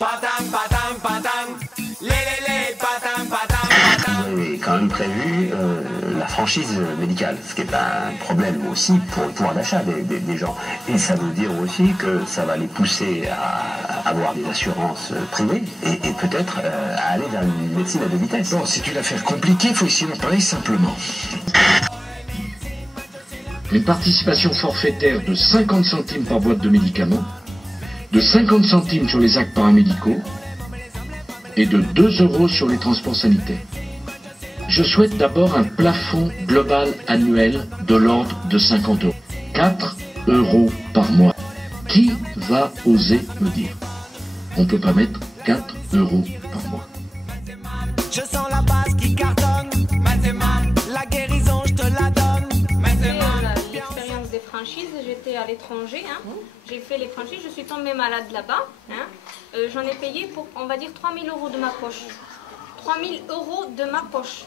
Vous avez quand même prévu la franchise médicale, ce qui est un problème aussi pour le pouvoir d'achat des gens. Et ça veut dire aussi que ça va les pousser à avoir des assurances privées et peut-être à aller vers une médecine à deux vitesses. Bon, c'est une affaire compliquée, il faut essayer d'en parler simplement. Une participation forfaitaire de 50 centimes par boîte de médicaments, de 50 centimes sur les actes paramédicaux et de 2 € sur les transports sanitaires. Je souhaite d'abord un plafond global annuel de l'ordre de 50 €. 4 € par mois. Qui va oser me dire? On ne peut pas mettre 4 € par mois. Je sens la base qui cartonne, la guérison je te la donne. L'expérience des franchises, j'étais à l'étranger, j'ai fait les franchises, je suis tombée malade là-bas, j'en ai payé pour, on va dire, 3 000 € de ma poche. 3 000 € de ma poche.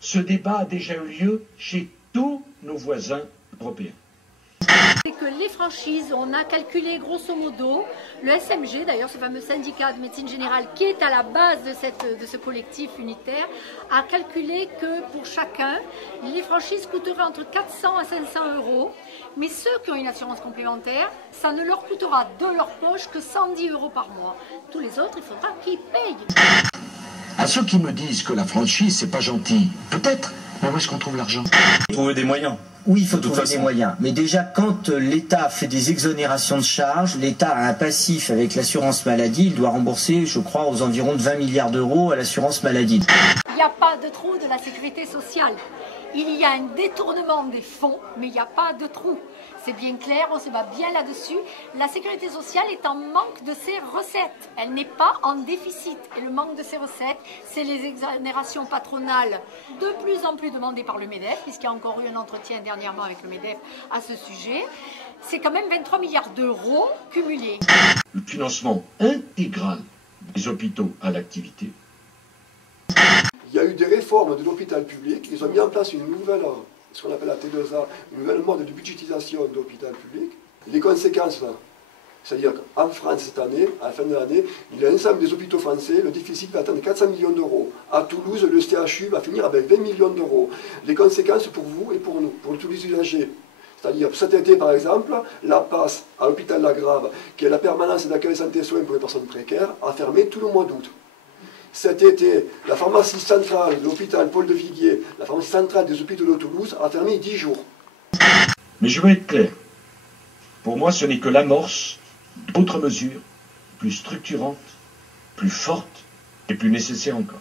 Ce débat a déjà eu lieu chez tous nos voisins européens. C'est que les franchises, on a calculé grosso modo, le SMG, d'ailleurs ce fameux syndicat de médecine générale qui est à la base de ce collectif unitaire, a calculé que pour chacun, les franchises coûteraient entre 400 à 500 €, mais ceux qui ont une assurance complémentaire, ça ne leur coûtera de leur poche que 110 € par mois. Tous les autres, il faudra qu'ils payent. À ceux qui me disent que la franchise, c'est pas gentil, peut-être, mais où est-ce qu'on trouve l'argent? Trouver des moyens. Oui, il faut trouver des moyens. Mais déjà, quand l'État fait des exonérations de charges, l'État a un passif avec l'assurance maladie. Il doit rembourser, je crois, aux environs de 20 milliards d'euros à l'assurance maladie. Il n'y a pas de trou de la sécurité sociale. Il y a un détournement des fonds, mais il n'y a pas de trou. C'est bien clair, on se bat bien là-dessus. La sécurité sociale est en manque de ses recettes. Elle n'est pas en déficit. Et le manque de ses recettes, c'est les exonérations patronales de plus en plus demandées par le MEDEF, puisqu'il y a encore eu un entretien dernièrement avec le MEDEF à ce sujet. C'est quand même 23 milliards d'euros cumulés. Le financement intégral des hôpitaux à l'activité. Il y a eu des réformes de l'hôpital public, ils ont mis en place une nouvelle, ce qu'on appelle la T2A, une nouvelle mode de budgétisation de l'hôpital public. Les conséquences, c'est-à-dire qu'en France cette année, à la fin de l'année, l'ensemble des hôpitaux français, le déficit va atteindre 400 millions d'euros. À Toulouse, le CHU va finir avec 20 millions d'euros. Les conséquences pour vous et pour nous, pour tous les usagers. C'est-à-dire, cet été, par exemple, la PASS, à l'hôpital Lagrave, qui est la permanence d'accueil santé et soins pour les personnes précaires, a fermé tout le mois d'août. Cet été, la pharmacie centrale de l'hôpital Paul de Viguier, la pharmacie centrale des hôpitaux de Toulouse, a fermé 10 jours. Mais je veux être clair. Pour moi, ce n'est que l'amorce d'autres mesures plus structurantes, plus fortes et plus nécessaires encore.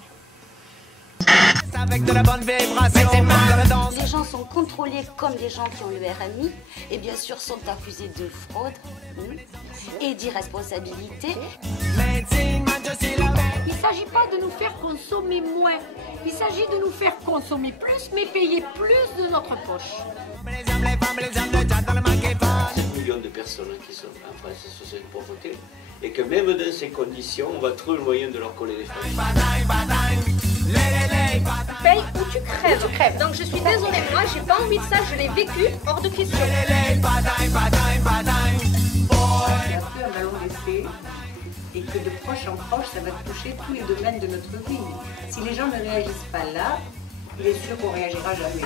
Avec de la bonne vibration, les gens sont contrôlés comme les gens qui ont le RMI et bien sûr sont accusés de fraude et d'irresponsabilité. Il ne s'agit pas de nous faire consommer moins, il s'agit de nous faire consommer plus, mais payer plus de notre poche. 7 millions de personnes qui sont en France sous cette pauvreté, et que même dans ces conditions, on va trouver le moyen de leur coller les frais. Tu payes ou tu crèves. Donc je suis désolée, moi j'ai pas envie de ça, je l'ai vécu, hors de question. C'est un peu un ballon d'essai et que de proche en proche, ça va toucher tous les domaines de notre vie. Si les gens ne réagissent pas là, il est sûr qu'on ne réagira jamais.